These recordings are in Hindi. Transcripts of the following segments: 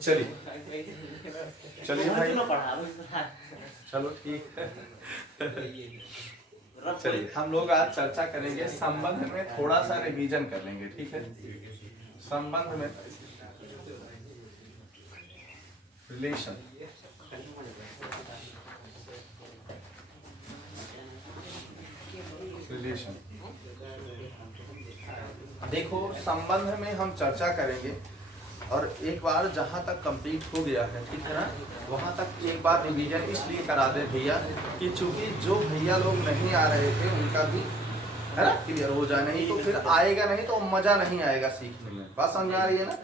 चलिए चलिए भाई, चलो ठीक है। चलिए हम लोग आज चर्चा करेंगे संबंध में, थोड़ा सा रिवीजन कर लेंगे, ठीक है। संबंध में रिलेशन, रिलेशन देखो, संबंध में हम चर्चा करेंगे और एक बार जहां तक कंप्लीट हो गया है, ठीक है ना, वहां तक एक बार रिवीजन इसलिए करा दे भैया कि चूंकि जो भैया लोग नहीं आ रहे थे उनका भी है ना क्लियर हो जाए, नहीं तो फिर आएगा नहीं तो मजा नहीं आएगा सीखने में। बात समझ आ रही है ना।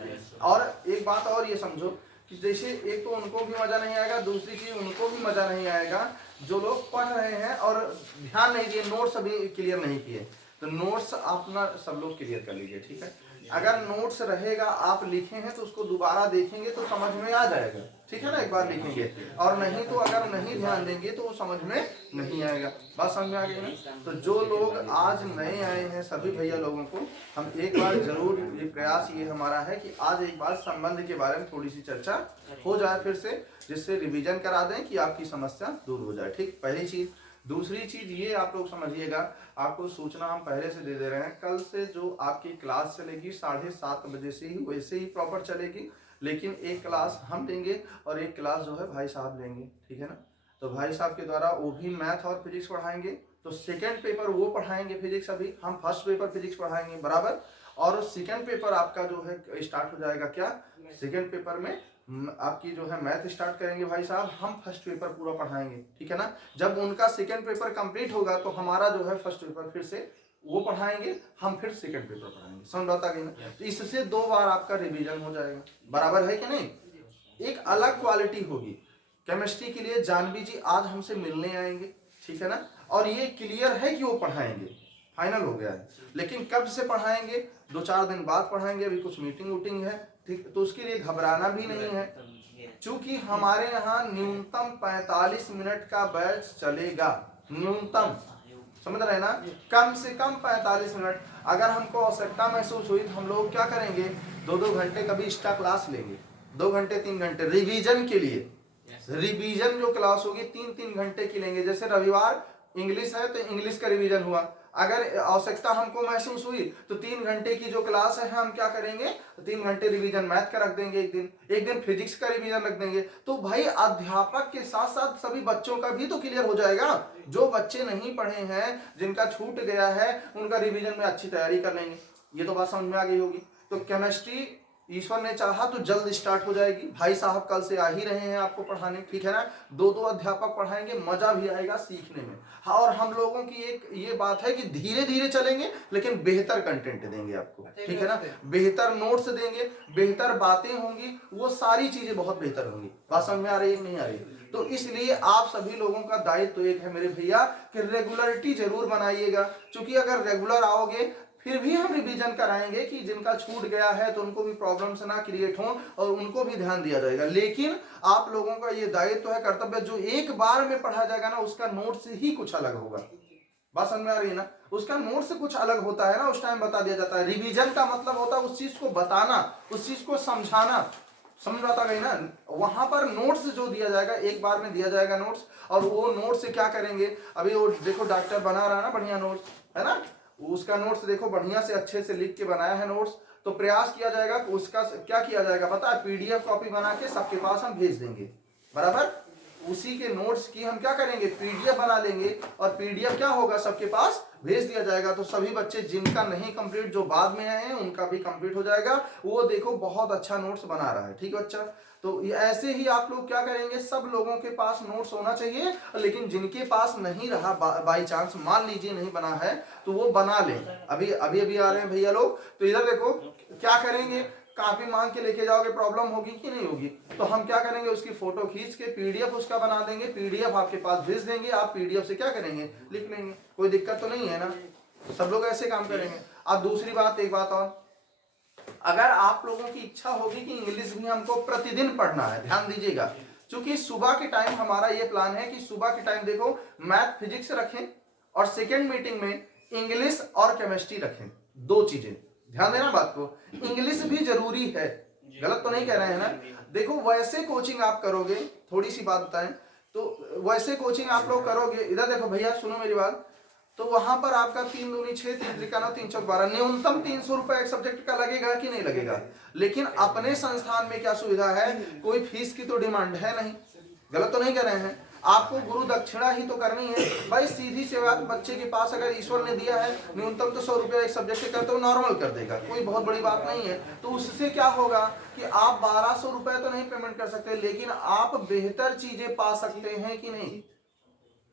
और एक बात और ये समझो कि जैसे एक तो उनको भी मजा नहीं आएगा, दूसरी चीज उनको भी मजा नहीं आएगा जो लोग पढ़ रहे हैं और ध्यान नहीं दिए, नोट्स अभी क्लियर नहीं किए, तो नोट्स अपना सब लोग क्लियर कर लीजिए, ठीक है। अगर नोट्स रहेगा, आप लिखे हैं तो उसको दोबारा देखेंगे तो समझ में आ जाएगा, ठीक है ना, एक बार लिखेंगे, और नहीं तो अगर नहीं ध्यान देंगे तो वो समझ में नहीं आएगा। बात समझ में आ गई ना। तो जो लोग आज नए आए हैं सभी भैया लोगों को हम एक बार जरूर, ये प्रयास ये हमारा है कि आज एक बार संबंध के बारे में थोड़ी सी चर्चा हो जाए फिर से, जिससे रिवीजन करा दें कि आपकी समस्या दूर हो जाए, ठीक। पहली चीज। दूसरी चीज ये आप लोग समझिएगा, आपको सूचना हम पहले से दे दे रहे हैं, कल से जो आपकी क्लास चलेगी 7:30 बजे से ही वैसे ही प्रॉपर चलेगी, लेकिन एक क्लास हम लेंगे और एक क्लास जो है भाई साहब लेंगे, ठीक है ना। तो भाई साहब के द्वारा वो भी मैथ और फिजिक्स पढ़ाएंगे, तो सेकेंड पेपर वो पढ़ाएंगे फिजिक्स, अभी हम फर्स्ट पेपर फिजिक्स पढ़ाएंगे बराबर। और सेकेंड पेपर आपका जो है स्टार्ट हो जाएगा क्या, सेकेंड पेपर में आपकी जो है मैथ स्टार्ट करेंगे भाई साहब, हम फर्स्ट पेपर पूरा पढ़ाएंगे, ठीक है ना। जब उनका सेकंड पेपर कंप्लीट होगा तो हमारा जो है फर्स्ट पेपर फिर से वो पढ़ाएंगे, हम फिर सेकंड पेपर पढ़ाएंगे, समझ आता गई ना। तो इससे 2 बार आपका रिवीजन हो जाएगा, बराबर है कि नहीं। एक अलग क्वालिटी होगी केमिस्ट्री के लिए। जानवी जी आज हमसे मिलने आएंगे, ठीक है ना, और ये क्लियर है कि वो पढ़ाएंगे, फाइनल हो गया है। लेकिन कब से पढ़ाएंगे, 2-4 दिन बाद पढ़ाएंगे, अभी कुछ मीटिंग वूटिंग है, ठीक। तो उसके लिए घबराना भी नहीं है, चूंकि हमारे यहाँ न्यूनतम 45 मिनट का बैच चलेगा, न्यूनतम, समझ रहे हैं ना, कम से कम 45 मिनट। अगर हमको आवश्यकता महसूस हुई तो हम लोग क्या करेंगे, 2-2 घंटे कभी एक्स्ट्रा क्लास लेंगे, 2 घंटे 3 घंटे रिवीजन के लिए। रिवीजन जो क्लास होगी 3-3 घंटे की लेंगे। जैसे रविवार इंग्लिश है तो इंग्लिश का रिवीजन हुआ, अगर आवश्यकता हमको महसूस हुई तो 3 घंटे की जो क्लास है हम क्या करेंगे, 3 घंटे रिवीजन मैथ का रख देंगे, एक दिन फिजिक्स का रिवीजन रख देंगे। तो भाई अध्यापक के साथ साथ सभी बच्चों का भी तो क्लियर हो जाएगा। जो बच्चे नहीं पढ़े हैं, जिनका छूट गया है, उनका रिवीजन में अच्छी तैयारी कर लेंगे। ये तो बात समझ में आ गई होगी। तो केमिस्ट्री ईश्वर ने चाहा तो जल्द स्टार्ट हो जाएगी। भाई साहब कल से आ ही रहे हैं आपको पढ़ाने, ठीक है ना। 2-2 अध्यापक पढ़ाएंगे, मजा भी आएगा सीखने में। हाँ, और हम लोगों की एक ये बात है कि धीरे धीरे चलेंगे लेकिन बेहतर कंटेंट देंगे आपको, ठीक है ना। बेहतर नोट्स देंगे, बेहतर बातें होंगी, वो सारी चीजें बहुत बेहतर होंगी। बात समझ में आ रही है नहीं आ रही। तो इसलिए आप सभी लोगों का दायित्व तो एक है मेरे भैया कि रेगुलरिटी जरूर बनाइएगा, क्योंकि अगर रेगुलर आओगे फिर भी हम रिवीजन कराएंगे कि जिनका छूट गया है तो उनको भी प्रॉब्लम्स ना क्रिएट हो और उनको भी ध्यान दिया जाएगा। लेकिन आप लोगों का ये दायित्व है, कर्तव्य, जो एक बार में पढ़ा जाएगा ना उसका नोट्स ही कुछ अलग होगा। बात समझ में आ रही है ना। उसका नोट्स कुछ अलग होता है ना, उस टाइम बता दिया जाता है। रिवीजन का मतलब होता है उस चीज को बताना, उस चीज को समझाना, समझ आता गई ना। वहां पर नोट्स जो दिया जाएगा एक बार में दिया जाएगा नोट्स, और वो नोट्स से क्या करेंगे, अभी वो देखो डॉक्टर बना रहा है ना बढ़िया नोट्स, है ना, उसका नोट्स देखो बढ़िया से अच्छे से लिख के बनाया है नोट्स। तो प्रयास किया जाएगा कि उसका क्या किया जाएगा पता है, पीडीएफ कॉपी बना के सबके पास हम भेज देंगे, बराबर। उसी के नोट्स की हम क्या करेंगे, पीडीएफ बना लेंगे, और पीडीएफ क्या होगा सबके पास भेज दिया जाएगा। तो सभी बच्चे जिनका नहीं कंप्लीट, जो बाद में आए हैं, उनका भी कंप्लीट हो जाएगा। वो देखो बहुत अच्छा नोट्स बना रहा है, ठीक है बच्चा। तो ऐसे ही आप लोग क्या करेंगे, सब लोगों के पास नोट्स होना चाहिए, लेकिन जिनके पास नहीं रहा, बाई चांस मान लीजिए नहीं बना है, तो वो बना लें। अभी अभी अभी आ रहे हैं भैया लोग, तो इधर देखो क्या करेंगे, कॉपी मांग के लेके जाओगे, प्रॉब्लम होगी कि नहीं होगी। तो हम क्या करेंगे, उसकी फोटो खींच के पीडीएफ उसका बना देंगे, पीडीएफ आपके पास भेज देंगे, आप पीडीएफ से क्या करेंगे, लिख लेंगे। कोई दिक्कत तो नहीं है ना, सब लोग ऐसे काम करेंगे। अब दूसरी बात, एक बात और, अगर आप लोगों की इच्छा होगी कि इंग्लिश भी हमको प्रतिदिन पढ़ना है, ध्यान दीजिएगा, क्योंकि सुबह के टाइम हमारा ये प्लान है कि सुबह के टाइम देखो मैथ फिजिक्स रखें, और सेकेंड मीटिंग में इंग्लिश और केमिस्ट्री रखें, 2 चीजें, ध्यान देना बात को। इंग्लिश भी जरूरी है, गलत तो नहीं कह रहे हैं ना। देखो वैसे कोचिंग आप करोगे, थोड़ी सी बात बताएं, तो वैसे कोचिंग आप लोग करोगे, इधर देखो भैया सुनो मेरी बात, तो वहां पर आपका 3 दूनी 6, 3 त्रिका 9, 3 चौक 12, न्यूनतम 300 रुपए एक सब्जेक्ट का लगेगा कि नहीं लगेगा। लेकिन अपने संस्थान में क्या सुविधा है, कोई फीस की तो डिमांड है नहीं, गलत तो नहीं कर रहे हैं। आपको गुरु दक्षिणा ही तो करनी है भाई, सीधी सी बात, बच्चे के पास अगर ईश्वर ने दिया है न्यूनतम तो 100 रुपया एक सब्जेक्ट का तो नॉर्मल कर देगा, कोई बहुत बड़ी बात नहीं है। तो उससे क्या होगा कि आप 1200 रुपए तो नहीं पेमेंट कर सकते, लेकिन आप बेहतर चीजें पा सकते हैं कि नहीं,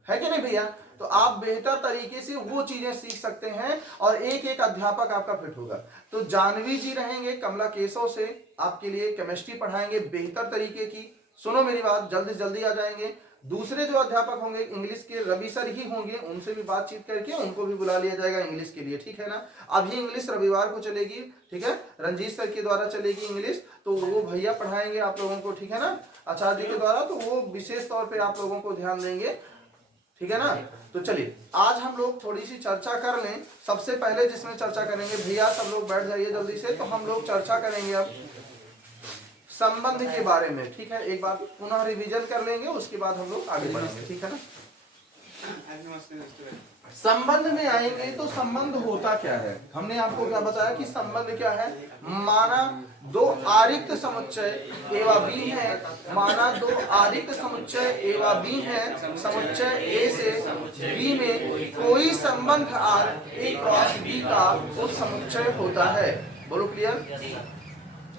है कि नहीं भैया। तो आप बेहतर तरीके से वो चीजें सीख सकते हैं और एक एक अध्यापक आपका फिट होगा। तो जानवी जी रहेंगे कमला केशव से, आपके लिए केमिस्ट्री पढ़ाएंगे बेहतर तरीके की। सुनो मेरी बात, जल्दी जल्दी आ जाएंगे। दूसरे जो अध्यापक होंगे इंग्लिश के रवि सर ही होंगे, उनसे भी बातचीत करके उनको भी बुला लिया जाएगा इंग्लिश के लिए, ठीक है ना। अभी इंग्लिश रविवार को चलेगी, ठीक है, रंजीत सर के द्वारा चलेगी इंग्लिश, तो वो भैया पढ़ाएंगे आप लोगों को, ठीक है ना, आचार्य जी के द्वारा, तो वो विशेष तौर पर आप लोगों को ध्यान देंगे, ठीक है ना। तो चलिए आज हम लोग थोड़ी सी चर्चा कर लें। सबसे पहले जिसमें चर्चा करेंगे, भैया सब लोग बैठ जाइए जल्दी से, तो हम लोग चर्चा करेंगे अब संबंध के बारे में, ठीक है। एक बार पुनः रिवीजन कर लेंगे, उसके बाद हम लोग आगे बढ़ेंगे, ठीक है ना। संबंध में आएंगे तो संबंध होता क्या है, हमने आपको क्या बताया कि संबंध क्या है। माना दो आरिक्त समुच्चय एवं बी है, माना दो आरिक्त समुच्चय एवं बी है, समुच्चय ए से बी में कोई संबंध आर ए क्रॉस बी का उस समुच्चय होता है। बोलो क्लियर।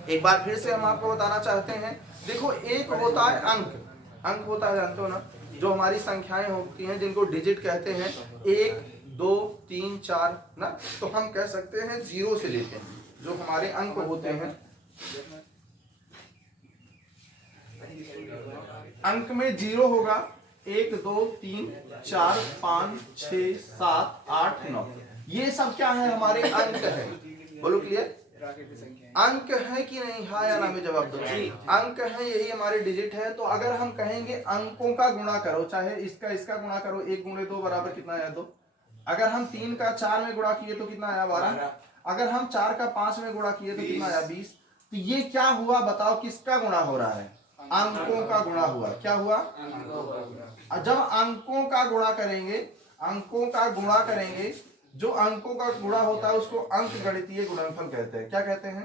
एक बार फिर से हम आपको बताना चाहते हैं, देखो एक होता है अंक, अंक होता है जानते हो ना, जो हमारी संख्याएं होती हैं जिनको डिजिट कहते हैं, 1 2 3 4 ना, तो हम कह सकते हैं 0 से लेते हैं जो हमारे अंक होते हैं। अंक में 0 होगा, 1 2 3 4 5 6 7 8 9, ये सब क्या है हमारे अंक है। बोलो क्लियर। अंक है कि नहीं, हाँ या ना में जवाब दो। अंक है, यही हमारे डिजिट है। तो अगर हम कहेंगे अंकों का गुणा करो, चाहे इसका गुणा करो, 1 गुणे 2 बराबर कितना आया 2। अगर हम 3 का 4 में गुणा किए तो कितना आया 12। अगर हम 4 का 5 में गुणा किए तो कितना आया 20। तो ये क्या हुआ बताओ, किसका गुणा हो रहा है, अंकों का गुणा हुआ। क्या हुआ, जब अंकों का गुणा करेंगे, अंकों का गुणा करेंगे, जो अंकों का गुणा होता है उसको अंक गणितीय गुणनफल कहते हैं। क्या कहते हैं।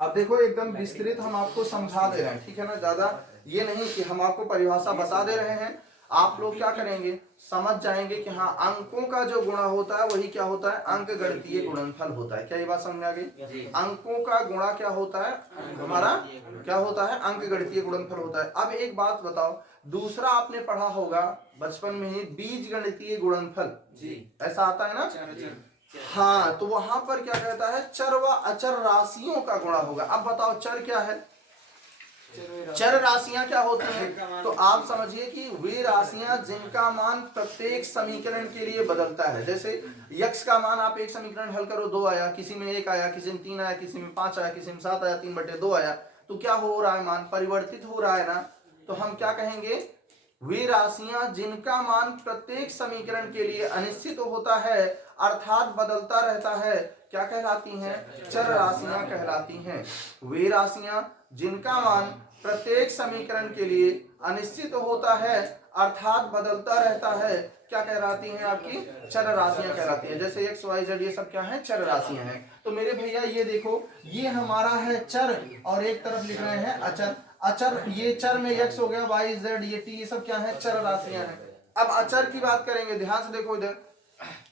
अब देखो एकदम विस्तृत हम आपको समझा दे रहे हैं, ठीक है ना, ज्यादा ये नहीं कि हम आपको परिभाषा बता दे रहे हैं, आप लोग क्या करेंगे समझ जाएंगे कि हाँ अंकों का जो गुणा होता है वही क्या होता है, अंक गणितीय गुणनफल होता है। क्या ये बात समझ आ गई। अंकों का गुणा क्या होता है हमारा, क्या होता है, अंक गणितीय गुणनफल होता है। अब एक बात बताओ, दूसरा आपने पढ़ा होगा बचपन में ही बीज गणितीय गुणनफल, ऐसा आता है ना। हाँ, तो वहां पर क्या कहता है, चर व अचर राशियों का गुणा होगा। अब बताओ चर क्या है, चर राशियां क्या होती हैं। तो आप समझिए कि वे राशियां जिनका मान प्रत्येक समीकरण के लिए बदलता है। जैसे यक्स का मान आप एक समीकरण हल करो 2 आया, किसी में 1 आया, किसी में 3 आया, किसी में 5 आया, किसी में 7 आया, 3/2 आया, तो क्या हो रहा है, मान परिवर्तित हो रहा है ना। तो हम क्या कहेंगे, वे राशियां जिनका मान प्रत्येक समीकरण के लिए अनिश्चित होता है अर्थात बदलता रहता है, क्या कहलाती हैं, चर राशियां कहलाती हैं। वे राशियां जिनका मान प्रत्येक समीकरण के लिए अनिश्चित होता है अर्थात बदलता रहता है, क्या कहलाती हैं, आपकी चर राशियां कहलाती हैं। जैसे एक्स वाई जेड ये सब क्या है, चर राशियां हैं। तो मेरे भैया ये देखो, ये हमारा है चर और एक तरफ लिख रहे हैं अचर। अचर, ये चर में एक्स हो गया, वाई जेड ये टी, ये सब क्या है, चर राशियां हैं। अब अचर की बात करेंगे, ध्यान से देखो इधर,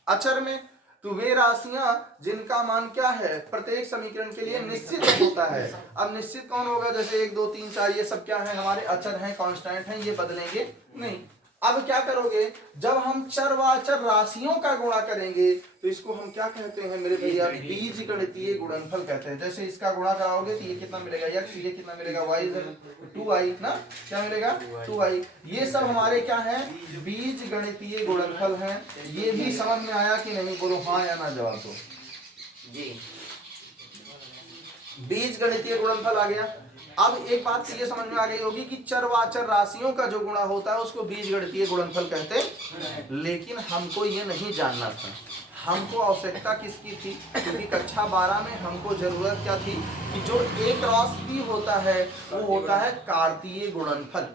अचर में तो वे राशियां जिनका मान क्या है, प्रत्येक समीकरण के लिए निश्चित होता है। अब निश्चित कौन होगा, जैसे 1 2 3 4 ये सब क्या है, हमारे अचर हैं, कांस्टेंट हैं, ये बदलेंगे नहीं। अब क्या करोगे, जब हम चर व अचर राशियों का गुणा करेंगे तो इसको हम क्या कहते हैं मेरे भैया, बीज गणितीय गुणनफल कहते हैं। जैसे इसका गुणा कराओगे तो ये कितना मिलेगा x, ये कितना मिलेगा y, 2i ना, क्या मिलेगा 2i। ये सब हमारे क्या है, बीज गणितीय गुणनफल हैं। ये भी समझ में आया कि नहीं, बोलो हाँ या ना जवाब दो। बीज गणितीय गुणनफल आ गया। अब एक बात तो ये समझ में आ गई होगी कि चर व अचर राशियों का जो गुणा होता है उसको बीज गणितीय गुणनफल कहते हैं, लेकिन हमको ये नहीं जानना था। हमको आवश्यकता किसकी थी, क्योंकि कक्षा 12 में हमको जरूरत क्या थी कि जो A क्रॉस B होता है वो होता है कार्तीय गुणनफल,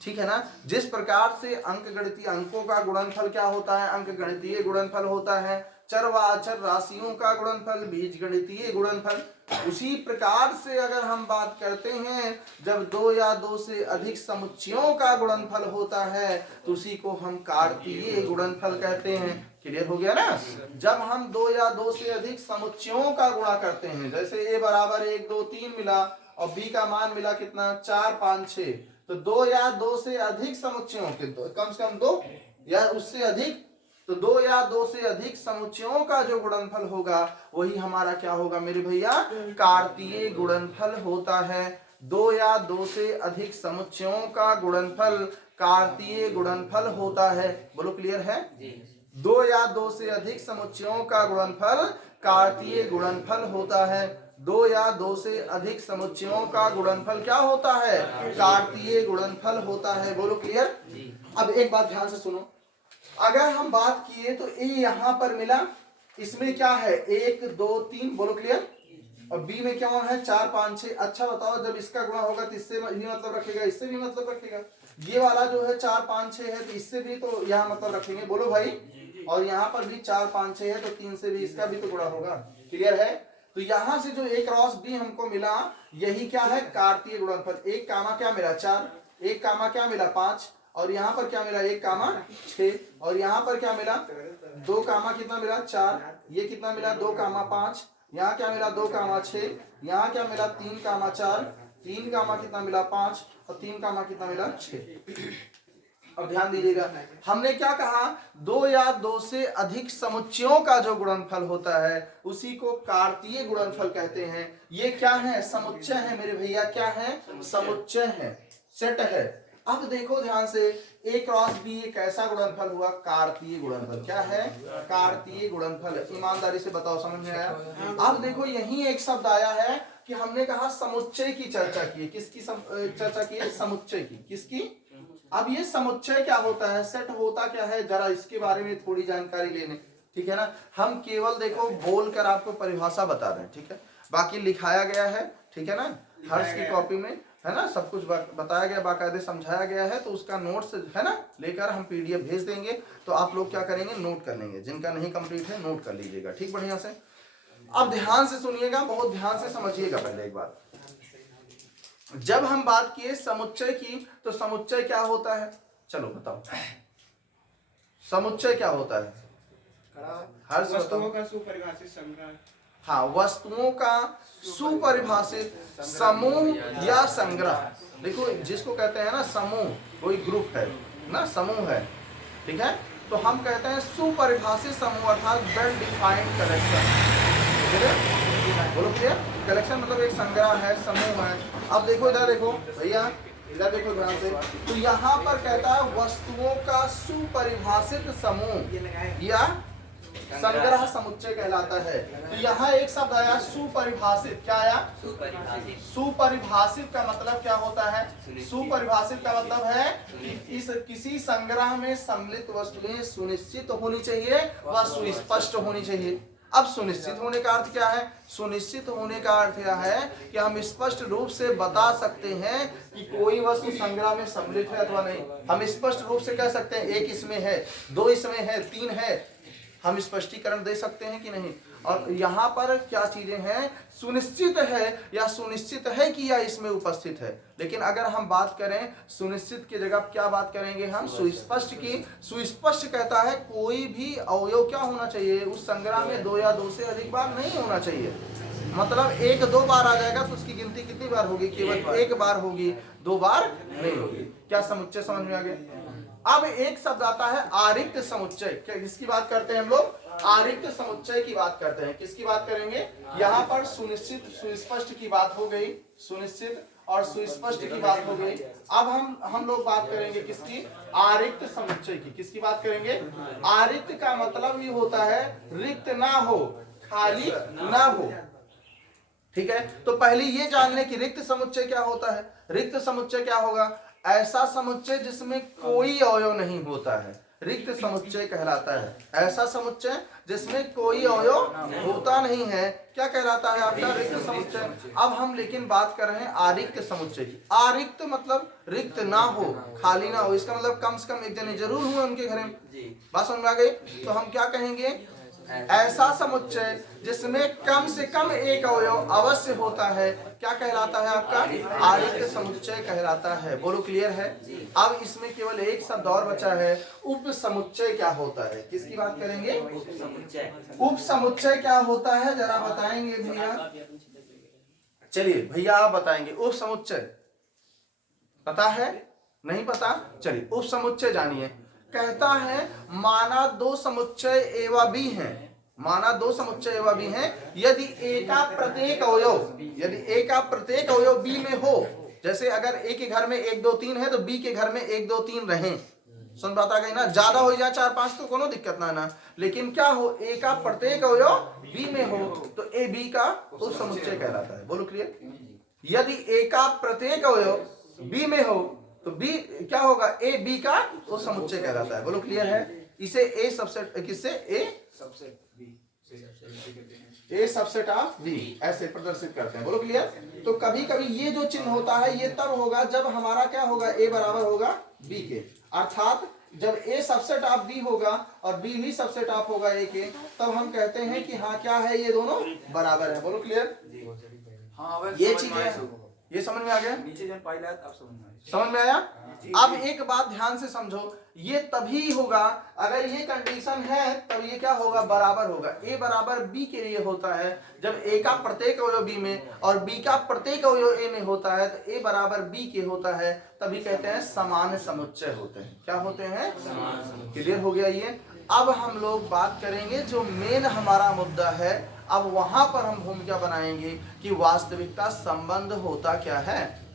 ठीक है ना। जिस प्रकार से अंकगणितीय अंकों का गुणनफल क्या होता है, अंकगणितीय गुणनफल होता है, चर व अचर राशियों का गुणनफल बीजगणितीय गुणनफल, उसी प्रकार से अगर हम बात करते हैं जब दो या दो से अधिक समुच्चयों का गुणनफल होता है तो उसी को हम कार्तीय गुणनफल कहते हैं। क्लियर हो गया ना। जब हम दो या दो से अधिक समुच्चयों का गुणा करते हैं, जैसे a बराबर 1 2 3 मिला और b का मान मिला कितना 4 5 6, तो दो या दो से अधिक समुच्चयों के कम से कम दो या उससे अधिक, तो दो या दो से अधिक समुच्चयों का जो गुणनफल होगा वही हमारा क्या होगा मेरे भैया, कार्तीय गुणनफल होता है। दो या दो से अधिक समुच्चयों का गुणनफल कार्तीय गुणनफल होता है। बोलो क्लियर है। दो या दो से अधिक समुच्चयों का गुणनफल कार्तीय गुणनफल होता है। दो या दो से अधिक समुच्चयों का गुणनफल क्या होता है, कार्तीय गुणनफल होता है। बोलो क्लियर। अब एक बात ध्यान से सुनो, अगर हम बात किए तो ए यहां पर मिला, इसमें क्या है 1 2 3, बोलो क्लियर, और बी में क्या है 4 5 6। अच्छा बताओ जब इसका गुणा होगा तो इससे भी मतलब रखेगा, इससे भी मतलब रखेगा, ये वाला जो है 4 5 6 है तो इससे भी तो यहाँ मतलब रखेंगे। बोलो भाई, और यहाँ पर भी 4 5 6 है तो 3 से भी इसका भी तो गुणा होगा। क्लियर है। तो यहां से जो ए क्रॉस बी हमको मिला यही क्या है, कार्तीय गुणनफल। एक कामा क्या मिला 4, एक कामा क्या मिला 5, और यहाँ पर क्या मिला 1 कामा 6, और यहाँ पर क्या मिला 2 कामा कितना मिला 4, ये कितना मिला 2 कामा 5, यहाँ क्या मिला 2 कामा 6, यहाँ क्या मिला 3 कामा 4, 3 कामा कितना मिला 5, और 3 कामा कितना मिला 6। अब ध्यान दीजिएगा, हमने क्या कहा, दो या दो से अधिक समुच्चयों का जो गुणनफल होता है उसी को कार्तीय गुणनफल कहते हैं। ये क्या है, समुच्चय है मेरे भैया, क्या है, समुच्चय है, सेट है। अब देखो ध्यान से, ए क्रॉस बी एक ऐसा गुणनफल हुआ कार्तीय गुणनफल। क्या है, कार्तीय गुणनफल। ईमानदारी से बताओ समझ में आया। अब देखो यही एक शब्द आया है कि हमने कहा समुच्चय की चर्चा की, किसकी चर्चा की है, समुच्चय की, किसकी। अब ये समुच्चय क्या होता है, सेट होता क्या है, जरा इसके बारे में थोड़ी जानकारी लेने, ठीक है ना। हम केवल देखो बोलकर आपको परिभाषा बता रहे हैं, ठीक है, बाकी लिखाया गया है, ठीक है ना, हर्ष की कॉपी में है ना, सब कुछ बताया गया, बाकायदे समझाया गया है। तो उसका नोट्स है ना लेकर हम पीडीएफ भेज देंगे, तो आप लोग क्या करेंगे, नोट कर लेंगे, जिनका नहीं कंप्लीट है नोट कर लीजिएगा, ठीक, बढ़िया से। अब ध्यान से सुनिएगा, बहुत ध्यान से समझिएगा। पहले एक बात, जब हम बात किए समुच्चय की, तो समुच्चय क्या होता है, चलो बताओ समुच्चय क्या होता है। हर वस्तुओं का सुपरिभाषित संग्रह। हाँ, वस्तुओं का सुपरिभाषित समूह या संग्रह। देखो जिसको कहते हैं ना समूह, कोई ग्रुप है ना, समूह है, ठीक है, तो हम कहते हैं सुपरिभाषित समूह अर्थात वेल डिफाइंड कलेक्शन। बोलो क्लियर। कलेक्शन मतलब एक संग्रह है, समूह है। अब देखो इधर देखो भैया, इधर देखो ध्यान से, तो यहाँ पर कहता है वस्तुओं का सुपरिभाषित समूह या संग्रह समुच्चय कहलाता है। तो यहाँ एक शब्द आया सुपरिभाषित, क्या आया, सुपरिभाषित का मतलब क्या होता है, सुपरिभाषित का मतलब है कि इस किसी संग्रह में सम्मिलित वस्तुएं सुनिश्चित होनी चाहिए व सुस्पष्ट होनी चाहिए। अब सुनिश्चित होने का अर्थ क्या है, सुनिश्चित होने का अर्थ यह है कि हम स्पष्ट रूप से बता सकते हैं कि कोई वस्तु संग्रह में सम्मिलित है अथवा नहीं। हम स्पष्ट रूप से कह सकते हैं एक इसमें है, दो इसमें है, तीन है, हम स्पष्टीकरण दे सकते हैं कि नहीं। और यहाँ पर क्या चीजें हैं, सुनिश्चित है या सुनिश्चित है कि यह इसमें उपस्थित है। लेकिन अगर हम बात करें सुनिश्चित की जगह क्या बात करेंगे हम, सुस्पष्ट की। सुस्पष्ट कहता है कोई भी अवयव क्या होना चाहिए उस संग्रह में, दो या दो से अधिक बार नहीं होना चाहिए। मतलब एक दो बार आ जाएगा तो उसकी गिनती कितनी बार होगी, केवल एक बार होगी, दो बार नहीं होगी। क्या समुच्चय समझ में आ गया। अब एक शब्द आता है आरिक्त समुच्चय। किसकी बात करते हैं हम लोग, आरिक्त समुच्चय की बात करते हैं। किसकी बात करेंगे, यहाँ पर सुनिश्चित सुस्पष्ट की बात हो गई, सुनिश्चित और सुस्पष्ट की बात हो गई। अब हम लोग बात करेंगे किसकी, आरिक्त समुच्चय की। किसकी बात करेंगे, आरिक्त का मतलब ये होता है रिक्त ना हो, खाली ना हो, ठीक है। तो पहले ये जान लें कि रिक्त समुच्चय क्या होता है। रिक्त समुच्चय क्या होगा, ऐसा समुच्चय जिसमें कोई अवयव नहीं होता है, रिक्त समुच्चय कहलाता है। ऐसा समुच्चय जिसमें कोई अवयव होता नहीं है क्या कहलाता है आपका? रिक्त समुच्चय। अब हम लेकिन बात कर रहे हैं आरिक्त समुच्चय की। आरिक्त मतलब रिक्त ना हो, खाली ना हो, इसका मतलब कम से कम एक जने जरूर हुए उनके घर में। बात समझ में आ गई? तो हम क्या कहेंगे? ऐसा समुच्चय जिसमें कम से कम एक अवयव अवश्य होता है क्या कहलाता है आपका? आरिक्त समुच्चय कहलाता है। बोलो क्लियर है? अब इसमें केवल एक शब्द और बचा है, उप समुच्चय क्या होता है? किसकी बात करेंगे? उप समुच्चय क्या होता है जरा बताएंगे भैया? चलिए भैया आप बताएंगे। उप समुच्चय पता है? नहीं पता? चलिए उप समुच्चय जानिए। कहता है माना दो समुच्चय एवं भी हैं, माना दो समुच्चय एवं भी हैं, यदि एका प्रत्येक अवयव बी में हो। जैसे अगर ए के घर में 1 2 3 है तो बी के घर में 1 2 3 रहे। सुन बात आ गई ना? ज्यादा हो जाए 4 5 तो कोनो दिक्कत ना, लेकिन क्या हो, ए का प्रत्येक अवयव बी में हो तो ए बी का उप समुच्चय कहलाता है। बोलो क्लियर? यदि ए का प्रत्येक अवयव बी में हो तो बी क्या होगा? ए बी का वो समुच्चय कहलाता है। बोलो क्लियर है? इसे ए सबसेट, किससे? ए सबसेट ऑफ बी ऐसे प्रदर्शित करते हैं। बोलो क्लियर? तो कभी कभी ये जो चिन्ह होता है ये तब होगा जब हमारा क्या होगा? ए बराबर होगा बी के, अर्थात जब ए सबसेट ऑफ बी होगा और बी भी सबसेट ऑफ होगा ए के, तब हम कहते हैं कि हाँ क्या है, ये दोनों बराबर है। बोलो क्लियर? हाँ, ये चीजें ये समझ में आ गया? नीचे जन पाइला अब समझ समझ में आया? अब एक बात ध्यान से समझो, ये तभी होगा अगर ये कंडीशन है, तब ये क्या होगा? बराबर होगा। ए बराबर बी के लिए होता है जब ए का प्रत्येक अवयव बी में और बी का प्रत्येक अवयव ए में होता है, तो ए बराबर बी के होता है, तभी कहते हैं समान समुच्चय होते हैं। क्या होते हैं? क्लियर हो गया ये? अब हम लोग बात करेंगे जो मेन हमारा मुद्दा है, अब वहां पर हम भूमिका बनाएंगे कि वास्तविकता संबंध होता क्या है।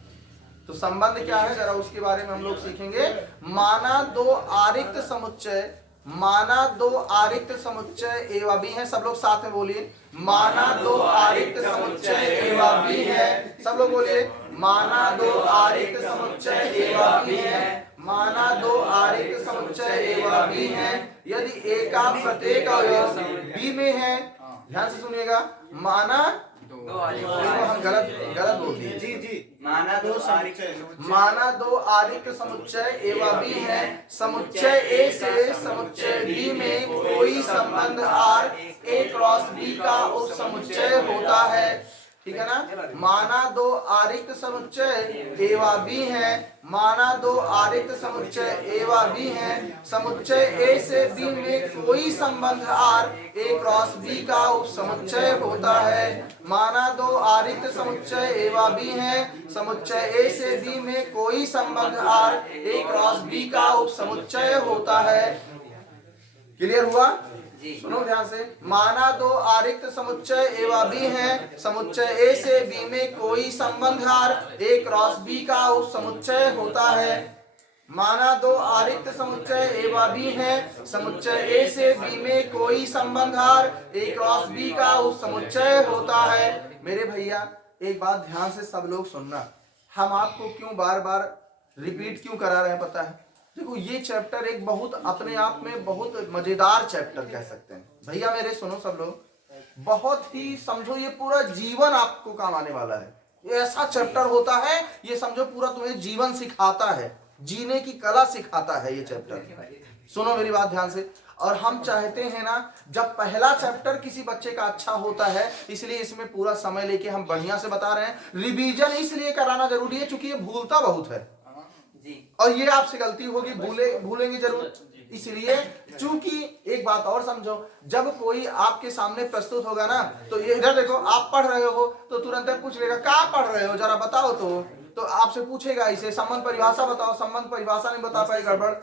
तो संबंध क्या है जरा उसके बारे में हम लोग सीखेंगे। माना दो आरिक्त समुच्चय, माना दो आरिक्त समुच्चय एवं भी है। सब लोग साथ में बोलिए, माना दो आरिक्त समुच्चय एवं भी है। सब लोग बोलिए, माना दो आरिक्त समुच्चय एवं भी है, माना दो आरिक्त समुच्चय एवं भी है। यदि ए का प्रत्येक अवयव बी में है, ध्यान से सुनिएगा, माना हम गलत बोल दिए। जी माना दो आरिक्त समुच्चय एवं बी है, समुच्चय ए से समुच्चय बी में कोई संबंध आर ए क्रॉस बी का उप समुच्चय होता है। ठीक है ना? माना दो आरिक्त समुच्चय एवं बी है, माना दो आरिक्त समुच्चय एवं बी है, समुच्चय ए से बी में कोई संबंध आर ए क्रॉस बी का उप समुच्चय होता है। माना दो आरिक्त समुच्चय एवं बी है, समुच्चय ए से बी में कोई संबंध आर ए क्रॉस बी का उप समुच्चय होता है। क्लियर हुआ? सुनो ध्यान से। माना दो आरिक्त समुच्चय एवं बी है, समुच्चय ए से बी में कोई संबंध आर ए क्रॉस बी का उप समुच्चय होता है। माना दो आरिक्त समुच्चय एवं बी है, समुच्चय ए से बी में कोई संबंध आर ए क्रॉस बी का उप समुच्चय होता है। मेरे भैया एक बात ध्यान से सब लोग सुनना, हम आपको क्यों बार बार रिपीट क्यों करा रहे हैं पता है? देखो ये चैप्टर एक बहुत अपने आप में बहुत मजेदार चैप्टर कह सकते हैं। भैया मेरे सुनो सब लोग, बहुत ही समझो ये पूरा जीवन आपको काम आने वाला है। ये ऐसा चैप्टर होता है, ये समझो पूरा तुम्हें जीवन सिखाता है, जीने की कला सिखाता है ये चैप्टर। सुनो मेरी बात ध्यान से। और हम चाहते हैं ना, जब पहला चैप्टर किसी बच्चे का अच्छा होता है, इसलिए इसमें पूरा समय लेके हम बढ़िया से बता रहे हैं। रिवीजन इसलिए कराना जरूरी है क्योंकि ये भूलता बहुत है और ये आपसे गलती होगी, भूलेंगे जरूर। इसलिए चूंकि एक बात और समझो, जब कोई आपके सामने प्रस्तुत होगा ना, तो ये इधर देखो, आप पढ़ रहे हो तो तुरंत पूछ लेगा क्या पढ़ रहे हो जरा बताओ। तो आपसे पूछेगा इसे संबंध परिभाषा बताओ, संबंध परिभाषा नहीं बता पाए गड़बड़,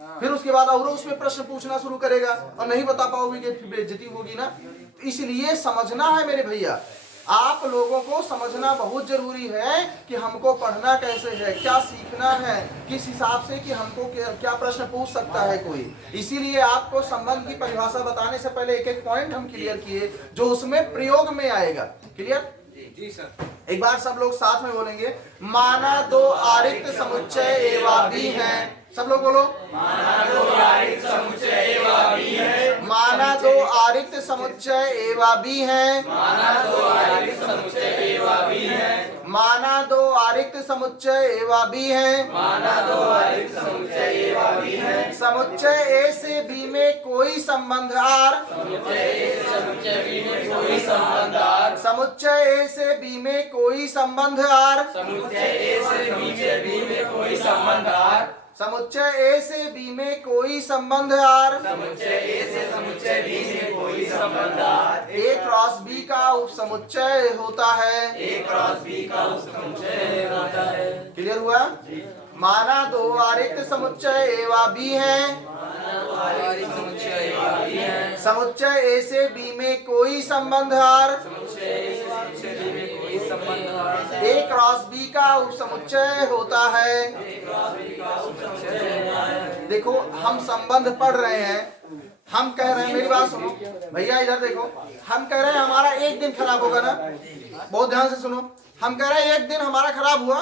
फिर उसके बाद और उसमें प्रश्न पूछना शुरू करेगा और नहीं बता पाओगे कि बेइज्जती होगी ना। इसलिए समझना है मेरे भैया, आप लोगों को समझना बहुत जरूरी है कि हमको पढ़ना कैसे है, क्या सीखना है, किस हिसाब से कि हमको क्या प्रश्न पूछ सकता है कोई। इसीलिए आपको संबंध की परिभाषा बताने से पहले एक एक पॉइंट हम क्लियर किए जो उसमें प्रयोग में आएगा। क्लियर? जी सर। एक बार सब लोग साथ में बोलेंगे, माना दो आरिक्त समुच्चय एवा भी हैं। सब लोग बोलो, माना दो आरिक्त समुच्चय एवा भी है। माना दो आरिक्त समुच्चय एवा भी हैं। माना दो आरिक्त समुच्चय एवा भी है। माना दो आरिक्त समुच्चय एवा भी हैं। माना दो आरिक्त समुच्चय एवा भी है। समुच्चय ए से बी में कोई संबंध आर। समुच्चय ए से समुच्चय बी में कोई संबंध आर। समुच्चय ए से बी में कोई संबंध आर। समुच्चय ए से समुच्चय बी में कोई संबंध आर। समुच्चय ए से बी में कोई संबंध आर। समुच्चय ए से समुच्चय बी में कोई संबंध आर। ए क्रॉस बी का उपसमुच्चय होता है। ए क्रॉस बी का उपसमुच्चय होता है। क्लियर हुआ? माना दो आरिक्त समुच्चय एवा बी हैं। आरिक्त समुच्चय एवा भी है। समुच्चय ए से बी में कोई संबंध आर। समुच्चय ए से समुच्चय बी में कोई संबंध आर। ए क्रॉस बी का उपसमुच्चय होता है। ए क्रॉस बी का उपसमुच्चय होता है। देखो हम संबंध पढ़ रहे हैं, हम कह रहे हैं, मेरी बात सुनो भैया, इधर देखो, हम कह रहे हैं हमारा एक दिन खराब होगा ना, बहुत ध्यान से सुनो, हम कह रहे हैं एक दिन हमारा खराब हुआ,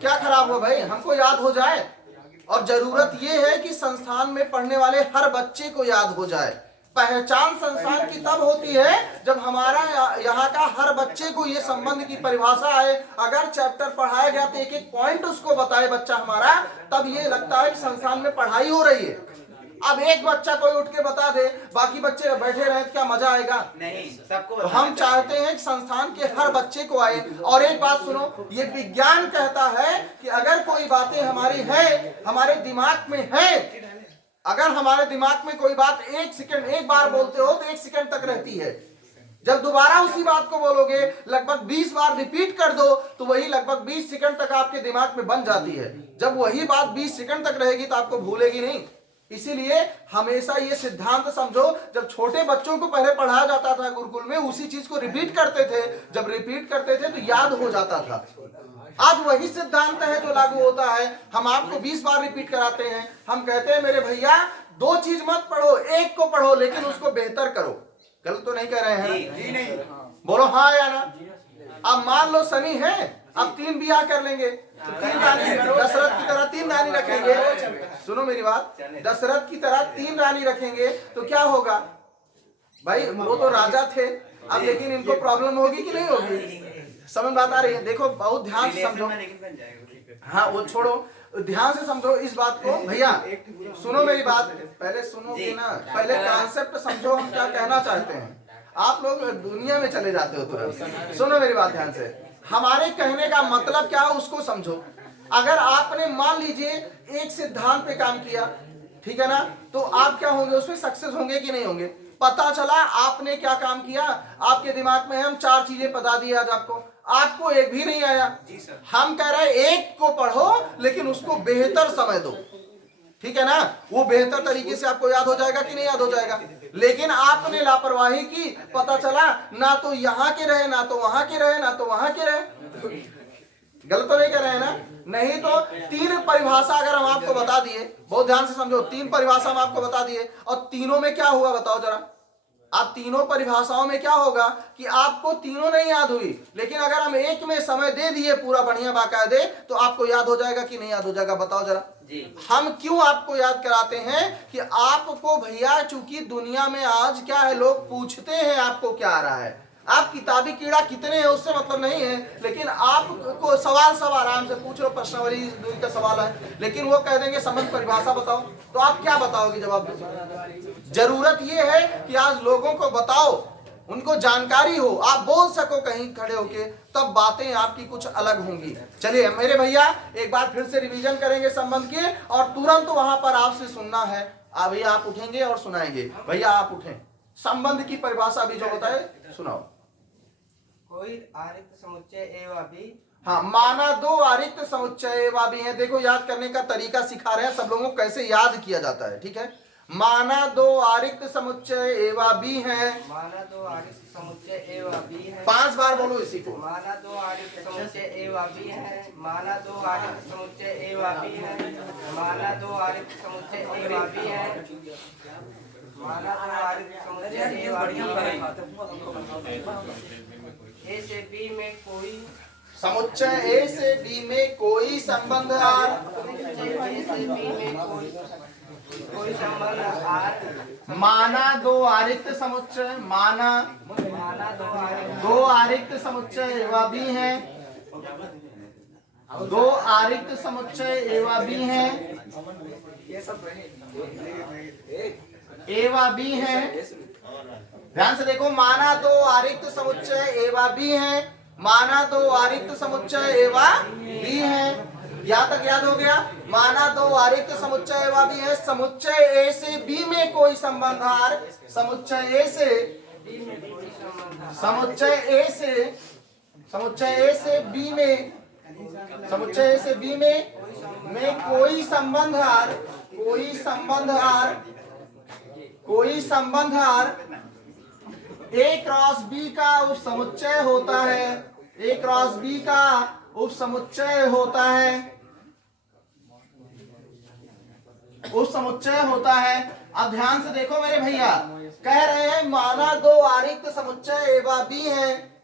क्या खराब हुआ भाई, हमको याद हो जाए। और जरूरत ये है कि संस्थान में पढ़ने वाले हर बच्चे को याद हो जाए। पहचान संस्थान की तब होती है जब हमारा यहाँ का हर बच्चे को ये संबंध की परिभाषा है। अगर चैप्टर पढ़ाया गया तो एक एक पॉइंट उसको बताए बच्चा हमारा, तब ये लगता है कि संस्थान में पढ़ाई हो रही है। अब एक बच्चा कोई उठ के बता दे, बाकी बच्चे बैठे रहे तो क्या मजा आएगा? नहीं, सबको तो हम चाहते हैं कि संस्थान के हर बच्चे को आए। और एक बात सुनो, ये विज्ञान कहता है कि अगर कोई बातें हमारी है, हमारे दिमाग में है, अगर हमारे दिमाग में कोई बात एक सेकंड, एक बार बोलते हो तो एक सेकंड तक रहती है। जब दोबारा उसी बात को बोलोगे, लगभग 20 बार रिपीट कर दो तो वही लगभग 20 सेकंड तक आपके दिमाग में बन जाती है। जब वही बात 20 सेकंड तक रहेगी तो आपको भूलेगी नहीं। इसीलिए हमेशा ये सिद्धांत समझो, जब छोटे बच्चों को पहले पढ़ाया जाता था गुरुकुल में, उसी चीज को रिपीट करते थे, जब रिपीट करते थे तो याद हो जाता था। आज वही सिद्धांत है जो लागू होता है। हम आपको 20 बार रिपीट कराते हैं, हम कहते हैं मेरे भैया 2 चीज मत पढ़ो, एक को पढ़ो लेकिन उसको बेहतर करो। गलत तो नहीं कह रहे हैं? जी नहीं। बोलो हाँ या ना। अब मान लो शनि है, अब 3 ब्याह कर लेंगे तो 3 रानी, दशरथ की तरह 3 रानी रखेंगे। सुनो मेरी बात, दशरथ की तरह 3 रानी रखेंगे तो क्या होगा भाई? वो तो राजा थे, अब लेकिन इनको प्रॉब्लम होगी कि नहीं होगी? समझ बात आ रही है? देखो बहुत ध्यान से समझो। हाँ वो छोड़ो, ध्यान से समझो इस बात को। भैया सुनो मेरी बात, पहले सुनोगे ना, पहले कॉन्सेप्ट समझो हम क्या कहना चाहते हैं। आप लोग दुनिया में चले जाते हो तुरंत। सुनो मेरी बात ध्यान से, हमारे कहने का मतलब क्या है उसको समझो। अगर आपने मान लीजिए एक सिद्धांत पे काम किया, ठीक है ना, तो आप क्या होंगे, उसमें सक्सेस होंगे कि नहीं होंगे? पता चला आपने क्या काम किया, आपके दिमाग में हम 4 चीजें बता दी आज आपको एक भी नहीं आया। हम कह रहे हैं एक को पढ़ो लेकिन उसको बेहतर समझ दो, ठीक है ना, वो बेहतर तरीके से आपको याद हो जाएगा कि नहीं याद हो जाएगा। लेकिन आपने लापरवाही की, पता चला ना तो यहाँ के रहे, ना तो वहां के रहे, ना तो वहां के रहे। गलत तो नहीं कर रहे हैं ना? नहीं तो 3 परिभाषा अगर हम आपको बता दिए, बहुत ध्यान से समझो, 3 परिभाषा हम आपको बता दिए और तीनों में क्या हुआ बताओ जरा। आप तीनों परिभाषाओं में क्या होगा कि आपको तीनों नहीं याद हुई, लेकिन अगर हम एक में समय दे दिए पूरा बढ़िया बाकायदे तो आपको याद हो जाएगा कि नहीं याद हो जाएगा? बताओ जरा। हम क्यों आपको याद कराते हैं कि आपको भैया, चूंकि दुनिया में आज क्या है, लोग पूछते हैं आपको क्या आ रहा है, आप किताबी कीड़ा कितने हैं उससे मतलब नहीं है, लेकिन आपको सवाल सब आराम से पूछ लो, प्रश्नावली दूरी का सवाल है, लेकिन वो कह देंगे संबंध परिभाषा बताओ, तो आप क्या बताओगे जवाब? जरूरत ये है कि आज लोगों को बताओ, उनको जानकारी हो, आप बोल सको कहीं खड़े होके, तब बातें आपकी कुछ अलग होंगी। चलिए मेरे भैया एक बार फिर से रिवीजन करेंगे संबंध के, और तुरंत वहां पर आपसे सुनना है। अभी आप उठेंगे और सुनाएंगे। भैया आप उठें, संबंध की परिभाषा अभी जो बताए सुनाओ। कोई आरिक्त समुच्चय एवं भी, हाँ, माना 2 आरिक्त समुच्चय एवं भी है। देखो याद करने का तरीका सिखा रहे हैं सब लोगों को कैसे याद किया जाता है, ठीक है। माना 2 आरिक्त समुच्चय एवं भी है। माना 2 आरिक्त समुच्चय एवं भी है। 5 बार बोलो इसी को। माना 2 आरिक्त समुच्चय एवं भी है। माना 2 आरिक्त समुच्चय एवं भी है। माना 2 आरिक्त समुच्चय एवं भी है। माना 2 आरिक्त समुच्चय एवं भी है। ए से बी में कोई समुच्चय ए से बी में कोई संबंध आर ए से बी में कोई संबंध आर माना दो आरिक्त समुच्चय माना माना दो आरिक्त समुच्चय एवं भी हैं दो आरिक्त समुच्चय एवं भी हैं एवं भी हैं ध्यान से देखो माना दो आरिक्त समुच्चय एवं भी हैं माना दो आरिक्त समुच्चय एवं भी हैं यहाँ तक याद हो गया माना दो आरिक्त समुच्चय एवं भी है समुच्चय ए से बी में कोई संबंध आर समुच्चय ए से समुच्चय ए से बी में समुच्चय ए से बी में कोई संबंध आर ए क्रॉस बी का उप समुच्चय होता है ए क्रॉस बी का उप समुच्चय होता है अब ध्यान से देखो मेरे भैया कह रहे हैं माना दो आरिक्त समुच्चय एवं बी है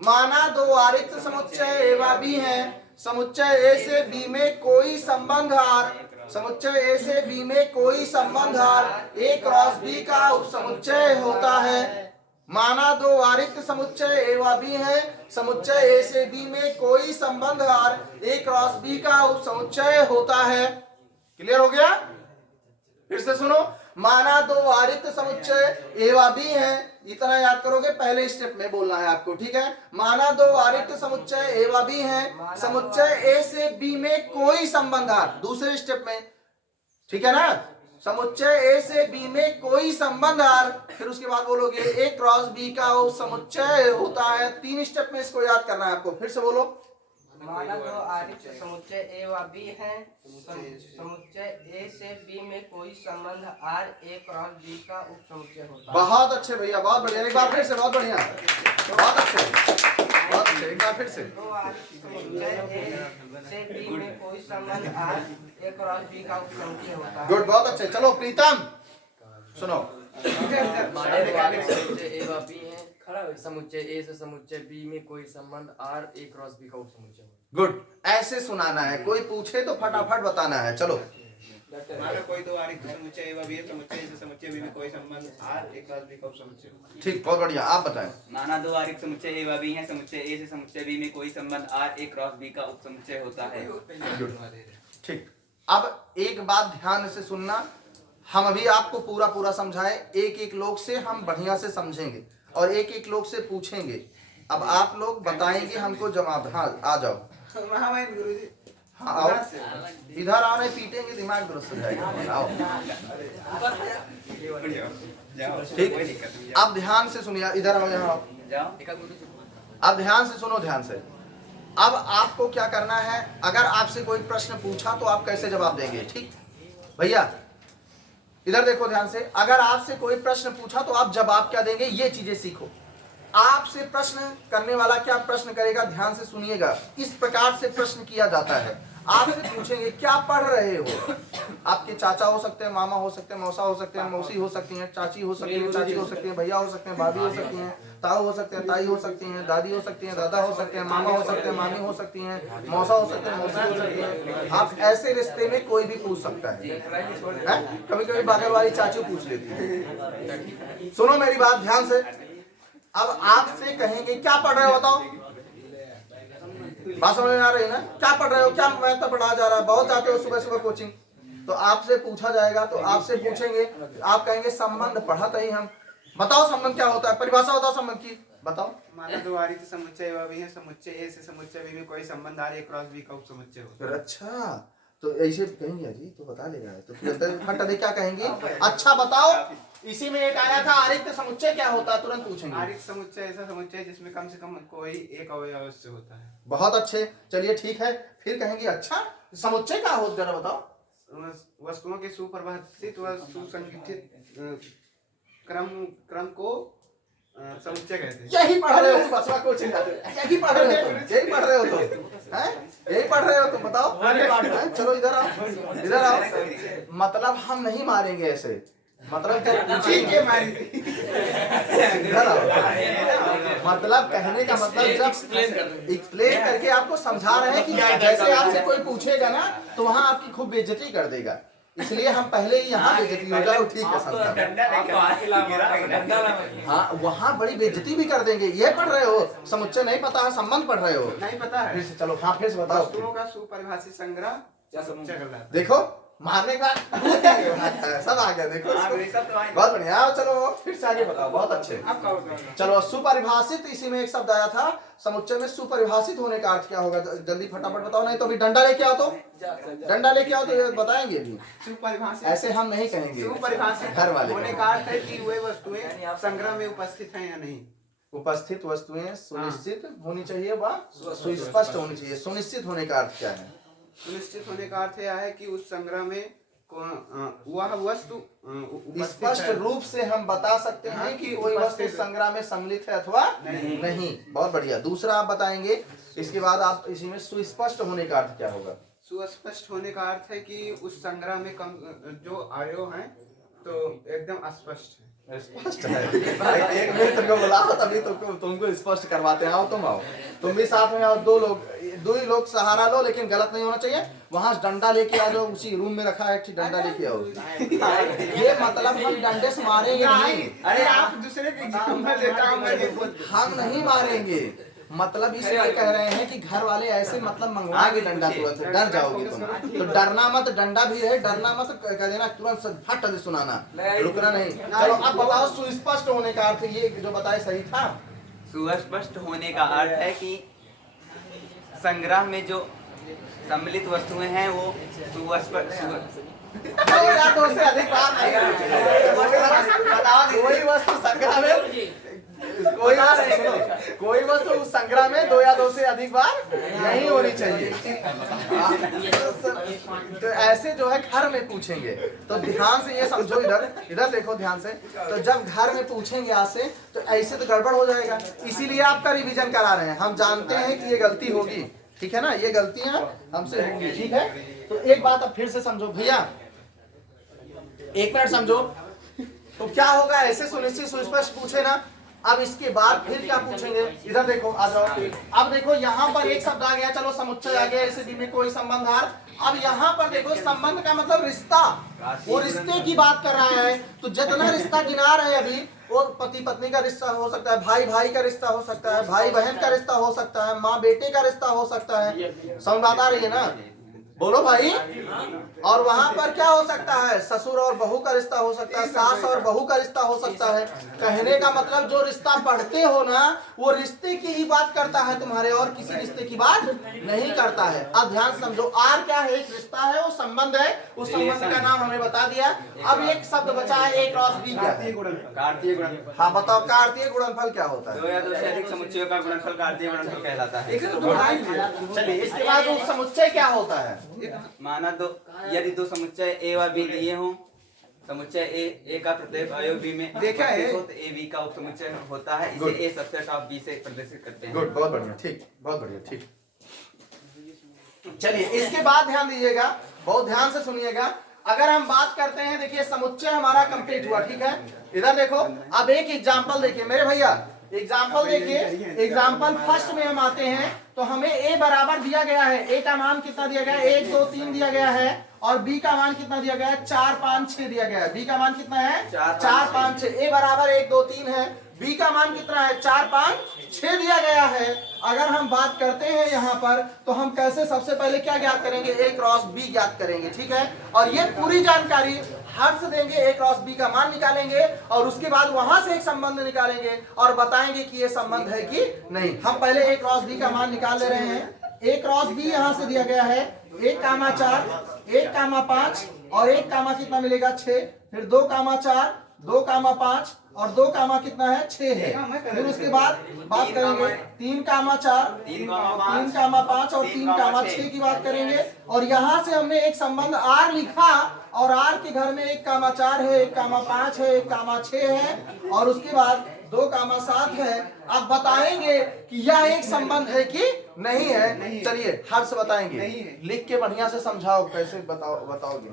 माना दो आरिक्त समुच्चय एवं बी है समुच्चय ए से बी में कोई संबंध आर समुच्चय ए से बी में कोई संबंध आर ए क्रॉस बी का उप समुच्चय होता है माना दो आरिक्त समुच्चय एवं बी है समुच्चय ए से बी में कोई संबंध आर ए क्रॉस बी का उप समुच्चय होता है क्लियर हो गया फिर से सुनो माना दो आरिक्त समुच्चय एवं बी है इतना याद करोगे पहले स्टेप में बोलना है आपको ठीक है माना दो आरिक्त समुच्चय एवं बी है समुच्चय ए से बी में कोई संबंध आर दूसरे स्टेप में ठीक है ना समुच्चय ए से बी में कोई संबंध आर फिर उसके बाद बोलोगे ए क्रॉस बी का वो समुच्चय होता है तीन स्टेप में इसको याद करना है आपको फिर से बोलो माना दो आरिक्त समुच्चय ए व बी है समुच्चय ए से बी में कोई संबंध आर ए क्रॉस बी का उप समुच्चय होता है बहुत अच्छे भैया बहुत बढ़िया एक बार फिर से बहुत बढ़िया बहुत अच्छे एक बार फिर से दो आरिक्त समुच्चय ए से बी में कोई संबंध आर ए क्रॉस बी का उप समुच्चय होता है गुड बहुत अच्छे चलो प्रीतम सुनो माना दो आरिक्त समुच्चय ए व बी है समुच्चय ए से समुच्चय बी में कोई संबंध आर ए क्रॉस बी का उप समुच्चय गुड ऐसे सुनाना है कोई पूछे तो फटाफट बताना है चलो माना कोई दो आरिक्त समुच्चय एवं बी है समुच्चय ए से समुच्चय बी में कोई संबंध आर ए क्रॉस बी का उपसमुच्चय ठीक बहुत बढ़िया आप बताएं माना दो आरिक्त समुच्चय एवं बी है समुच्चय ए से समुच्चय बी में कोई संबंध आर ए क्रॉस बी का उपसमुच्चय होता है ठीक अब एक बात ध्यान से सुनना हम अभी आपको पूरा पूरा समझाएं एक एक लोग से हम बढ़िया से समझेंगे और एक एक लोग से पूछेंगे अब आप लोग बताएंगे हमको जवाब हाँ आ जाओ गुरुजी हाँ आओ इधर आओ नहीं पीटेंगे दिमाग दुरुस्त हो जाएगा आओ ठीक अब ध्यान से सुनिए इधर आओ यहाँ आओ अब ध्यान से सुनो ध्यान से अब आपको क्या करना है अगर आपसे कोई प्रश्न पूछा तो आप कैसे जवाब देंगे ठीक भैया इधर देखो ध्यान से अगर आपसे कोई प्रश्न पूछा तो आप जवाब क्या देंगे ये चीजें सीखो आपसे प्रश्न करने वाला क्या प्रश्न करेगा ध्यान से सुनिएगा इस प्रकार से प्रश्न किया जाता है आपसे पूछेंगे क्या पढ़ रहे हो आपके चाचा हो सकते हैं मामा हो सकते हैं मौसा हो सकते हैं मौसी हो सकती हैं चाची हो सकती है चाची हो सकती है भैया हो सकते हैं भाभी हो सकती हैं ताऊ हो सकते हैं ताई हो सकती हैं दादी हो सकती हैं दादा हो सकते हैं मामा हो सकते हैं मामी हो सकती हैं मौसा हो सकते हैं मौसी हो सकती हैं आप ऐसे रिश्ते में कोई भी पूछ सकता है कभी कभी बागल वाली चाची पूछ लेती है सुनो मेरी बात ध्यान से अब आपसे कहेंगे क्या पढ़ रहे हो बताओ बात समझ में आ रही है ना क्या पढ़ रहे हो क्या मैथ पढ़ाया जा रहा है बहुत जाते हो सुबह सुबह कोचिंग तो आपसे पूछा जाएगा तो आपसे पूछेंगे आप कहेंगे संबंध पढ़ा था ही हम बताओ संबंध क्या होता है परिभाषा बताओ संबंध की बताओ माना दो आरिक्त समुच्चय एवं बी है समुच्चय ए से समुच्चय बी में कोई संबंध आर ए क्रॉस बी का उपसमुच्चय होता है अच्छा तो ऐसे कहेंगे जी तो बता देगा तो फट दे क्या कहेंगे अच्छा बताओ इसी में एक आया था आरिक्त समुच्चय क्या होता है तुरंत पूछेंगे आरिक्त समुच्चय ऐसा समुच्चय जिसमें कम से कम कोई एक अवयव अवश्य होता है बहुत अच्छे चलिए ठीक है फिर कहेंगे अच्छा समुच्चय क्या होता है जरा बताओ वस्तुओं के सुप्रभाषित व सुसंगठित क्रम को समुच्चय कहते हैं यही पढ़ रहे हो सुबह सुबह कोचिंग जाते यही पढ़ रहे हो यही पढ़ रहे हो तुम हैं यही पढ़ रहे हो तुम बताओ चलो इधर आओ मतलब हम नहीं मारेंगे ऐसे मतलब क्या पूछेंगे मारी इधर आओ मतलब कहने का मतलब जब एक्सप्लेन करके आपको समझा रहे हैं कि जैसे आपसे कोई पूछेगा ना तो वहाँ आपकी खूब बेइज्जती कर देगा, इसलिए हम पहले ही यहाँ बेइज्जती हो जाओ, ठीक है समझा। हाँ वहाँ बड़ी बेइज्जती भी कर देंगे। ये पढ़ रहे हो समुच्चय नहीं पता है, संबंध पढ़ रहे हो नहीं पता है। फिर से चलो, हाँ फिर से बताओ। वस्तुओं का सुपरिभाषित संग्रह या समुच्चय कहलाता है। देखो मारने के बाद सब आ गया, देखो बहुत बढ़िया। आओ चलो फिर से आगे बताओ, बहुत अच्छे। चलो सुपरिभाषित, इसी में एक शब्द आया था समुच्चय में, सुपरिभाषित होने का अर्थ क्या होगा? जल्दी फटाफट बताओ, नहीं तो अभी डंडा लेके आओ, तो डंडा लेके आओ तो बताएंगे अभी। सुपरिभाषित ऐसे हम नहीं कहेंगे, सुपरिभाषित घर वाले होने का अर्थ है कि वे वस्तुएं संग्रह में उपस्थित हैं या नहीं। उपस्थित वस्तुएं सुनिश्चित होनी चाहिए व सुस्पष्ट होनी चाहिए। सुनिश्चित होने का अर्थ क्या है? सुनिश्चित होने का अर्थ यह है कि उस संग्रह में वह वस्तु स्पष्ट रूप से हम बता सकते हैं कि कोई वस्तु संग्रह में सम्मिलित है अथवा नहीं। बहुत बढ़िया। दूसरा आप बताएंगे, इसके बाद आप इसी में सुस्पष्ट होने का अर्थ क्या होगा? सुस्पष्ट होने का अर्थ है कि उस संग्रह में कम जो अवयव हैं तो एकदम स्पष्ट है। स्पष्ट है। एक मित्र को बुलाओ तभी तुमको स्पष्ट करवाते हैं। आओ तुम आओ, तुम भी साथ में आओ। दो ही लोग सहारा लो, लेकिन गलत नहीं होना चाहिए। वहां डंडा लेके आ जाओ, उसी रूम में रखा है, डंडा लेके आओ। ये मतलब हम डंडे से मारेंगे नहीं। अरे आप दूसरे के एग्जाम्पल देता हूं मैं, हम नहीं मारेंगे। मतलब इसलिए कह रहे हैं कि घर वाले ऐसे मतलब मंगवाएंगे डंडा, तुरंत डर जाओगे तुम। तो डरना मत, डंडा भी रहे, डरना मत, कह देना तुरंत फट से सुनाना, रुकना नहीं। चलो अब बताओ सुस्पष्ट होने का अर्थ, ये जो बताए सही था? सुस्पष्ट होने का अर्थ है कि संग्रह में जो सम्मिलित वस्तुएं हैं वो सुस्पष्ट या तो उससे अधिक बार नहीं। कोई वस्तु संग्रह में कोई वस्तु उस संग्रह में 2 या 2 से अधिक बार नहीं होनी चाहिए। तो ऐसे जो है घर में पूछेंगे तो ध्यान से ये समझो, इधर देखो ध्यान से। तो जब घर में पूछेंगे आज से तो ऐसे तो गड़बड़ हो जाएगा, इसीलिए आपका रिवीजन करा रहे हैं। हम जानते हैं कि ये गलती होगी, ठीक है ना, ये गलतियां हमसे होंगी, ठीक है। तो एक बात अब फिर से समझो भैया, 1 मिनट समझो। तो क्या होगा, ऐसे सुनिश्चित सुस्पष्ट पूछे ना। अब इसके बाद फिर क्या पूछेंगे? इधर देखो, आ जाओ। अब देखो यहाँ पर एक शब्द आ गया, चलो समुच्चय आ गया, इसी में कोई संबंध आर। अब यहाँ पर देखो संबंध का मतलब रिश्ता, वो रिश्ते की बात कर रहा है। तो जितना रिश्ता गिना रहे हैं अभी, वो पति पत्नी का रिश्ता हो सकता है, भाई भाई का रिश्ता हो सकता है, भाई बहन का रिश्ता हो सकता है, माँ बेटे का रिश्ता हो सकता है। समझ बात आ रही है ना? बोलो भाई। और वहां पर क्या हो सकता है? ससुर और बहू का रिश्ता हो सकता है, सास और बहू का रिश्ता हो सकता है। कहने का मतलब जो रिश्ता पढ़ते हो ना, वो रिश्ते की ही बात करता है तुम्हारे, और किसी रिश्ते की बात नहीं करता है। अब ध्यान समझो, आर क्या है? एक रिश्ता है, वो संबंध है। उस संबंध का नाम हमें बता दिया। अब एक शब्द बचा है, ए क्रॉस बी का। कार्तीय गुणनफल। हाँ बताओ, कार्तीय गुणनफल क्या होता है? 2 या 2 से अधिक समुच्चयों का गुणनफल कार्तीय गुणनफल कहलाता है। चलिए इसके बाद वो समुच्चय क्या होता है? माना यदि 2 समुच्चय ए व बी दिए हों, समुच्चय ए का प्रत्येक अवयव बी में देखा है, तो ए बी का उपसमुच्चय होता है। इसे ए सबसेट ऑफ बी से प्रदर्शित करते हैं। गुड, बहुत बढ़िया, ठीक, बहुत बढ़िया, ठीक। चलिए इसके बाद ध्यान दीजिएगा, बहुत ध्यान से सुनिएगा। अगर हम बात करते हैं, देखिए समुच्चय हमारा कंप्लीट हुआ, ठीक है। इधर देखो, अब एक एग्जांपल देखिए मेरे भैया, एग्जाम्पल देखिए। एग्जाम्पल फर्स्ट में हम आते हैं तो हमें ए बराबर दिया गया है। ए का मान कितना दिया गया है? 1 2 3 दिया गया है। और बी का मान कितना दिया गया है? 4 5 6 दिया गया है। बी का मान कितना है? 4 5 6। ए बराबर 1 2 3 है। बी का मान कितना है? 4 5 6 दिया गया है। अगर हम बात करते हैं यहाँ पर, तो हम कैसे सबसे पहले क्या ज्ञात करेंगे? ए क्रॉस बी ज्ञात करेंगे, ठीक है। और ये पूरी जानकारी हर से देंगे, ए क्रॉस बी का मान निकालेंगे और उसके बाद वहां से एक संबंध निकालेंगे और बताएंगे कि ये संबंध है कि नहीं। हम पहले ए क्रॉस बी का मान निकाल ले रहे हैं। ए क्रॉस बी यहाँ से दिया गया है 1,4, 1,5 और 1, कितना मिलेगा? 6। फिर 2,4, 2,5 और 2, कितना है? 6 है। फिर उसके बाद बात करेंगे 3,4, 3,5 और 3,6 की बात करेंगे। और यहाँ से हमने एक संबंध आर लिखा और आर के घर में 1,4 है, 1,5 है, 1,6 है। और उसके बाद 2 कामा 7 है। अब बताएंगे कि यह एक संबंध है कि नहीं है। नहीं है। चलिए हर्ष बताएंगे। नहीं है। लिख के बढ़िया से समझाओ, कैसे बताओगे?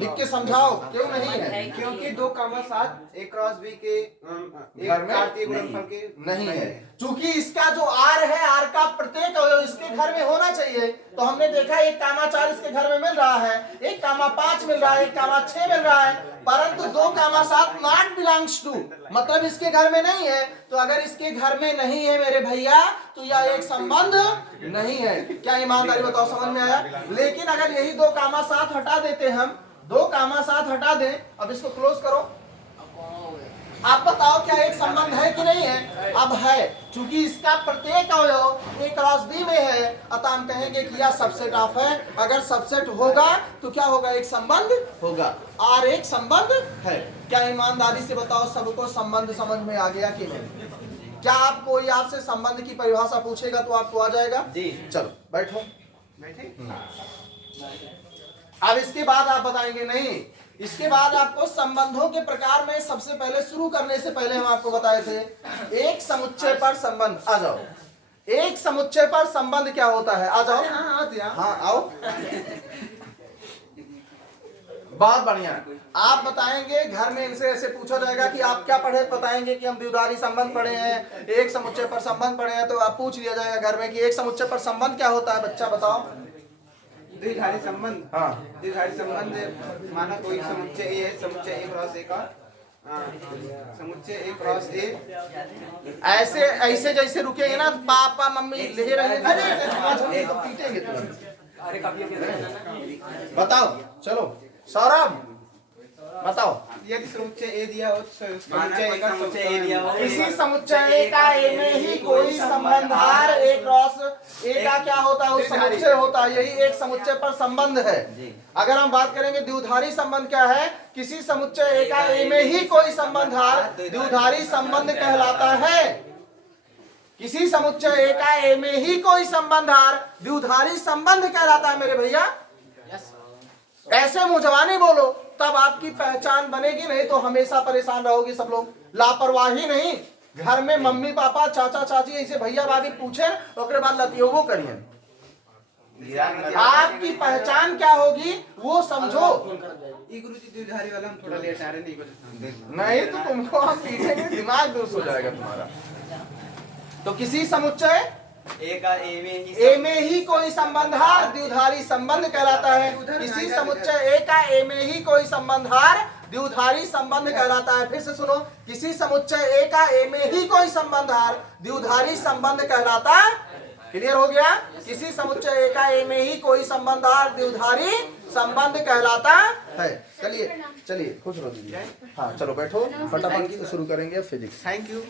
लिख के समझाओ क्यों नहीं है। क्योंकि 2 कामा 7 A क्रॉस B के घर एक में कार्तीय गुणनफल के नहीं है। चूंकि इसका जो आर है, आर का प्रत्येक अवयव इसके घर में होना चाहिए। तो हमने देखा 1 कामा 4 इसके घर में मिल रहा है, 1 कामा 5 मिल रहा है, 1 कामा 6 मिल रहा है, परंतु 2 कामा 7 नॉट बिलोंग्स टू, मतलब इसके घर में नहीं है। तो अगर इसके घर में नहीं है मेरे भैया, तो यह एक संबंध नहीं है। क्या ईमानदारी बताओ, समझ में आया? लेकिन अगर यही 2 कामा 7 हटा देते हम, 2 कामा 7 हटा दें, अब इसको क्लोज करो, आप बताओ क्या एक संबंध है कि नहीं है? अब है, चूंकि इसका प्रत्येक अवयव A क्रॉस B में है, अतः हम कहेंगे कि यह सबसेट ऑफ है। अगर सबसेट होगा तो क्या होगा? एक संबंध होगा। और एक संबंध है। क्या ईमानदारी से बताओ, सबको संबंध समझ में आ गया कि नहीं? क्या आप कोई आपसे संबंध की परिभाषा पूछेगा तो आपको आ जाएगा? जी। चलो बैठो। बैठे। अब इसके बाद आप बताएंगे नहीं, इसके बाद आपको संबंधों के प्रकार में सबसे पहले शुरू करने से पहले हम आपको बताए थे एक समुच्चय पर संबंध। आ जाओ, एक समुच्चय पर संबंध क्या होता है? आ जाओ। हाँ आओ। बहुत बढ़िया। आप बताएंगे घर में, इनसे ऐसे पूछा जाएगा कि आप क्या पढ़े, बताएंगे कि हम द्विधारी संबंध पढ़े हैं, एक समुच्चय पर संबंध पढ़े हैं। तो आप पूछ लिया जाएगा घर में कि एक समुच्चय पर संबंध क्या होता है, बच्चा बताओ। द्विधारी संबंध। हाँ। द्विधारी संबंध माना कोई समुच्चय A है, समुच्चय A क्रॉस A का समुच्चय A क्रॉस A। ऐसे ऐसे जैसे रुकेंगे ना, पापा मम्मी ले रहे हैं, अरे तो पीटेंगे तुरंत। बताओ, चलो सौरभ बताओ। यदि समुच्चय A दिया हो तो माना समुच्चय कोई A का समुच्चय A दिया हो, किसी समुच्चय का A में ही कोई संबंधार A क्रॉस A का क्या होता है? उस समुच्चय होता है। यही एक समुच्चय पर संबंध है। अगर हम बात करेंगे द्विधारी संबंध क्या है? किसी समुच्चय A का A में ही कोई संबंधार द्विधारी संबंध कहलाता है। किसी समुच्चय A का A में ही कोई संबंधार द्विधारी संबंध कहलाता है मेरे भैया। ऐसे मुंह बोलो, तब आपकी पहचान बनेगी, नहीं तो हमेशा परेशान रहोगे सब लोग। लापरवाही नहीं, घर में मम्मी पापा चाचा चाची ऐसे भैया भाभी पूछे, उसके बाद लतियोगो करिए। आपकी पहचान क्या होगी वो समझो। ये गुरुजी द्विधारी वाला हम थोड़ा लेट आ रहे, नहीं कुछ नहीं तो तुमको हम पीछेंगे, दिमाग दुरुस्त हो जाएगा तुम्हारा। तो किसी समुच्चय A का A में ही A में ही कोई संबंधार द्विधारी संबंध कहलाता है। किसी समुच्चय A का A में ही कोई संबंधार द्विधारी संबंध कहलाता है। फिर से सुनो, किसी समुच्चय A का A में ही कोई संबंधार द्विधारी संबंध कहलाता है। क्लियर हो गया? किसी समुच्चय A का A में ही कोई संबंधार द्विधारी संबंध कहलाता है। चलिए चलिए खुश रहो दीदी। हाँ चलो बैठो, फटाफट शुरू करेंगे फिजिक्स। Thank you.